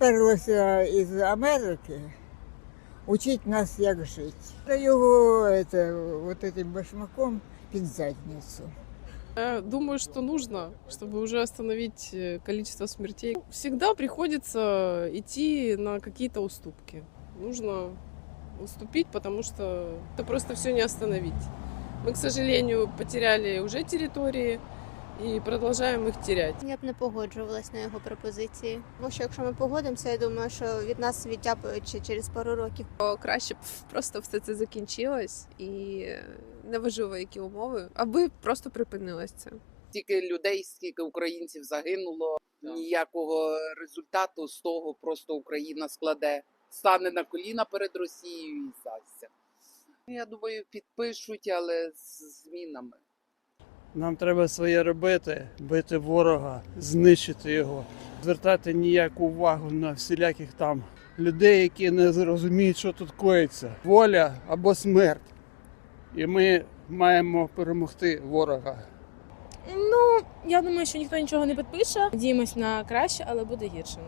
приперлося із Америки учить нас, як жити. Та його это, вот этим башмаком під задницю. Я думаю, что нужно, чтобы уже остановить э, количество смертей. Всегда приходится идти на какие-то уступки. Нужно уступить, потому что это просто все не остановить. Мы, к сожалению, потеряли уже территории и продолжаем их терять. Я б не погоджувалась на його пропозиції. Тому що якщо ми погодимося, я думаю, що від нас відтяпають через пару років. краще б просто все це закінчилось і неважливо, які умови, аби просто припинилось це. стільки людей, скільки українців загинуло. Ніякого результату з того просто Україна складе, стане на коліна перед Росією і здасться. Я думаю, підпишуть, але з змінами. Нам треба своє робити, бити ворога, знищити його, звертати ніяку увагу на всіляких там людей, які не зрозуміють, що тут коїться. Воля або смерть. І ми маємо перемогти ворога. Ну, я думаю, що ніхто нічого не підпише. Надіємось на краще, але буде гірше.